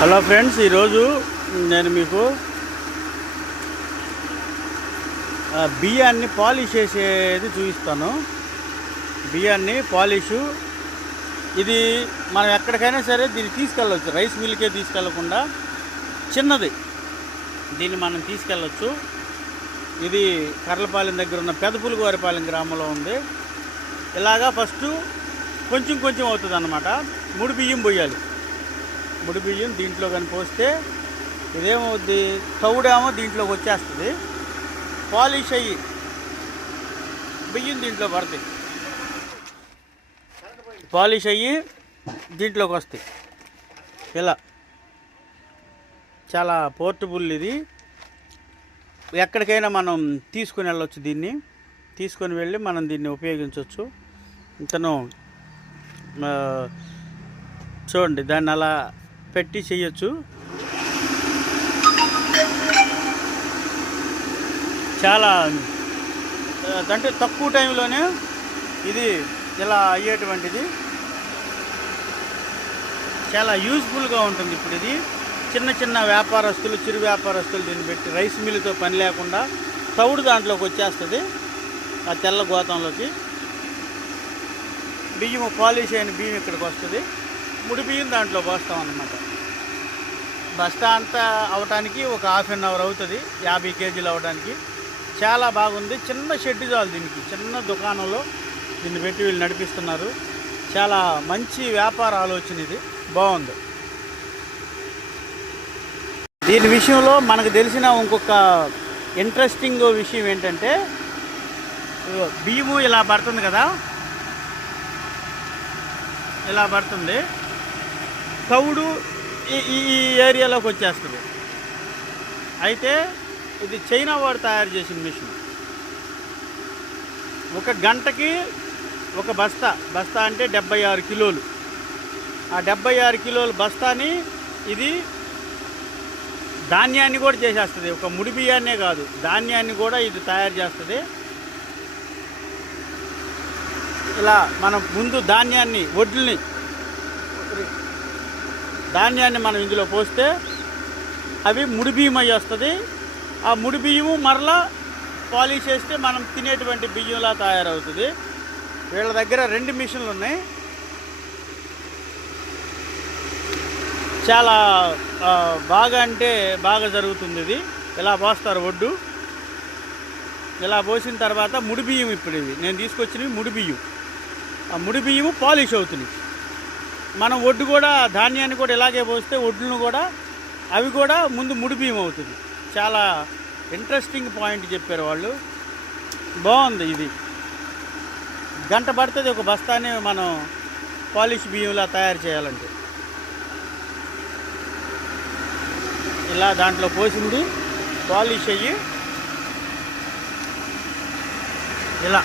Hello friends ఈరోజు నేను మీకు బియ్యాన్ని పాలిష్ చేసేది చూపిస్తాను. బియ్యాన్ని పాలిషు. ఇది మనం ఎక్కడికైనా సరే దీన్ని తీసుకెళ్ళవచ్చు రైస్ మిల్కే తీసుకెళ్ళకుండా చిన్నది. దీన్ని మనం తీసుకెళ్ళవచ్చు ఇది కర్లపాలెం దగ్గర ఉన్న పెదపులుగువారిపాలెం గ్రామంలో ఉంది. ఇలాగా ఫస్ట్ కొంచెం కొంచెం అవుతుంది అన్నమాట మూడు బియ్యం పోయాలి. ముడి బియ్యం దీంట్లో కానీ పోస్తే ఇదేమవుద్ది? తౌడేమో దీంట్లోకి వచ్చేస్తుంది. పాలిష్ అయ్యి బియ్యం దీంట్లో పడతాయి. పాలిష్ అయ్యి దీంట్లోకి వస్తాయి. ఇలా. చాలా పోర్టబుల్ ఇది. ఎక్కడికైనా మనం తీసుకుని వెళ్ళొచ్చు దీన్ని. తీసుకొని వెళ్ళి మనం దీన్ని ఉపయోగించవచ్చు ఇతను చూడండి దాన్ని అలా పెట్టి చేయొచ్చు. చాలా అంటే తక్కువ టైంలోనే ఇది ఇలా అయ్యేటువంటిది. చాలా యూజ్ఫుల్గా ఉంటుంది ఇప్పుడు ఇది. చిన్న చిన్న వ్యాపారస్తులు చిరు వ్యాపారస్తులు దీన్ని పెట్టి రైస్ మిల్లుతో పని లేకుండా తౌడు దాంట్లోకి వచ్చేస్తుంది ఆ తెల్ల గోతంలోకి. బియ్యం పాలిష్ అయిన బియ్యం ఇక్కడికి వస్తుంది. ముడి బియ్యం దాంట్లో పోస్తాం అన్నమాట. బస్తా అంతా అవటానికి ఒక హాఫ్ అన్ అవర్ అవుతుంది యాభై కేజీలు అవడానికి. చాలా బాగుంది చిన్న షెడ్ చాలు దీనికి. చిన్న దుకాణంలో దీన్ని పెట్టి వీళ్ళు నడిపిస్తున్నారు. చాలా మంచి వ్యాపార ఆలోచన ఇది. బాగుంది. దీని విషయంలో మనకు తెలిసిన ఇంకొక ఇంట్రెస్టింగ్ విషయం ఏంటంటే బియ్యము ఇలా పడుతుంది కదా? ఇలా పడుతుంది. తౌడు ఈ ఈ ఏరియాలోకి వచ్చేస్తుంది. అయితే ఇది చైనా వాడు తయారు చేసిన మిషన్. ఒక గంటకి ఒక బస్తా బస్తా అంటే డెబ్బై ఆరు కిలోలు. ఆ డెబ్బై ఆరు కిలోల బస్తాని ఇది ధాన్యాన్ని కూడా చేసేస్తుంది. ఒక ముడి బియ్యాన్నే కాదు ధాన్యాన్ని కూడా ఇది తయారు చేస్తుంది. ఇలా మనం ముందు ధాన్యాన్ని వడ్లని ధాన్యాన్ని మనం ఇందులో పోస్తే అవి ముడి బియ్యం అయ్యి వస్తుంది. ఆ ముడి బియ్యము మరలా పాలిష్ చేస్తే మనం తినేటువంటి బియ్యంలా తయారవుతుంది. వీళ్ళ దగ్గర రెండు మిషన్లు ఉన్నాయి. చాలా బాగా అంటే బాగా జరుగుతుంది ఇది. ఇలా పోస్తారు ఒడ్డు? ఇలా పోసిన తర్వాత ముడి బియ్యం ఇప్పుడు ఇవి. నేను తీసుకొచ్చినవి ముడి బియ్యం. ఆ ముడి బియ్యము పాలిష్ అవుతున్నాయి. మనం ఒడ్డు కూడా ధాన్యాన్ని కూడా ఇలాగే పోస్తే ఒడ్లను కూడా అవి కూడా ముందు ముడి బియ్యం అవుతుంది. చాలా ఇంట్రెస్టింగ్ పాయింట్ చెప్పారు వాళ్ళు. బాగుంది ఇది. గంట పడుతుంది ఒక బస్తాని మనం పాలిష్ బియ్యంలా తయారు చేయాలంటే. ఇలా దాంట్లో పోసింది పాలిష్ అయ్యి ఇలా.